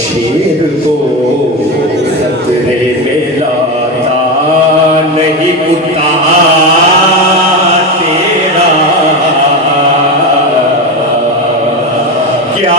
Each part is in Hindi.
शेर को खतरे में लाता नहीं कुत्ता तेरा क्या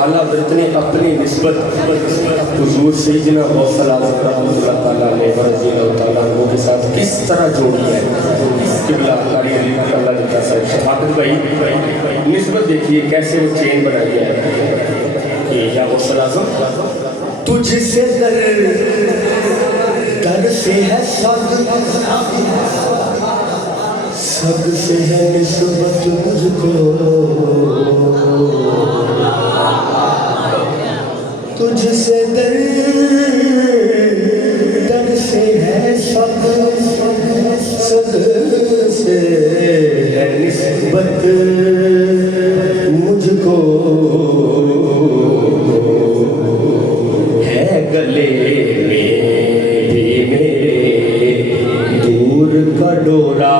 आला हज़रत ने अपनी निस्बत हुज़ूर सैयदना गौस आज़म रहमतुल्लाह तआला अलैहि व रज़ियल्लाहु तआला अन्हु के साथ किस तरह जोड़ी है। किबला कारी अल्लाह लिखा साहब शफाकत भाई निस्बत देखिए कैसे वो चेन बनाई है कि या गौस आज़म तुझसे दर से है सद से है निस्बत मुझको तुझसे दर से है सद से है निस्बत मुझको है गले में भी मेरे दूर का डोरा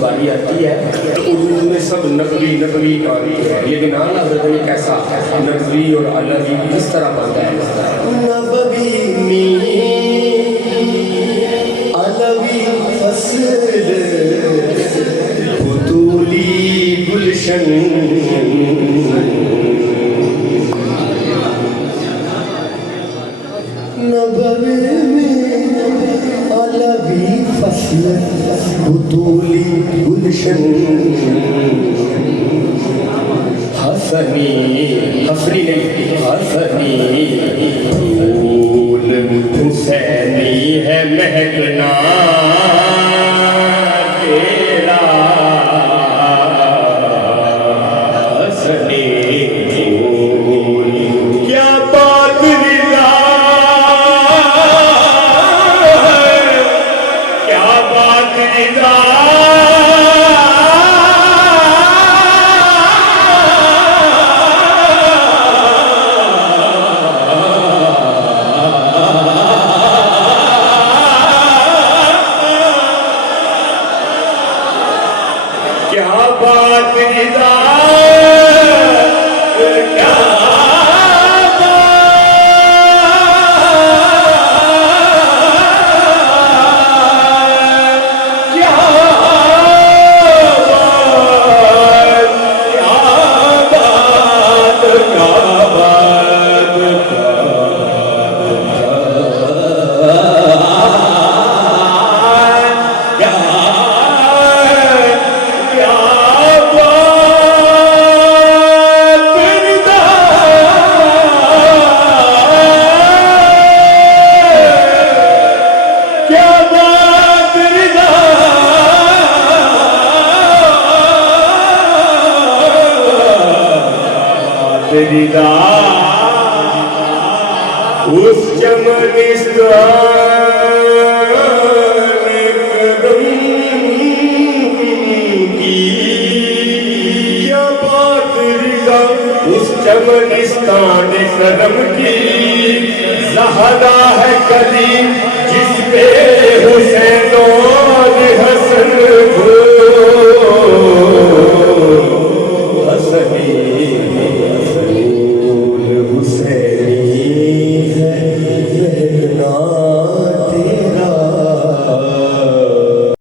बारी आती है तो उर्दू में सब नकवी गाती है, लेकिन आला हज़रत ने कैसा नकवी और अलवी किस तरह बनता है। नबवी अलवी फसल बुतूली गुलशन नबवी अलवी फसल बुतूली गुलशन हसनी हसनी नहीं हसनी फूल हुसैनी है महकना तेरा हसनी फूल क्या बात रिज़ा क्या बात रिज़ा रिदा उस चमनिस्तान कदम की क्या बात रिदा उस चमनिस्तान कदम की ज़हरा है कदीम जिस वे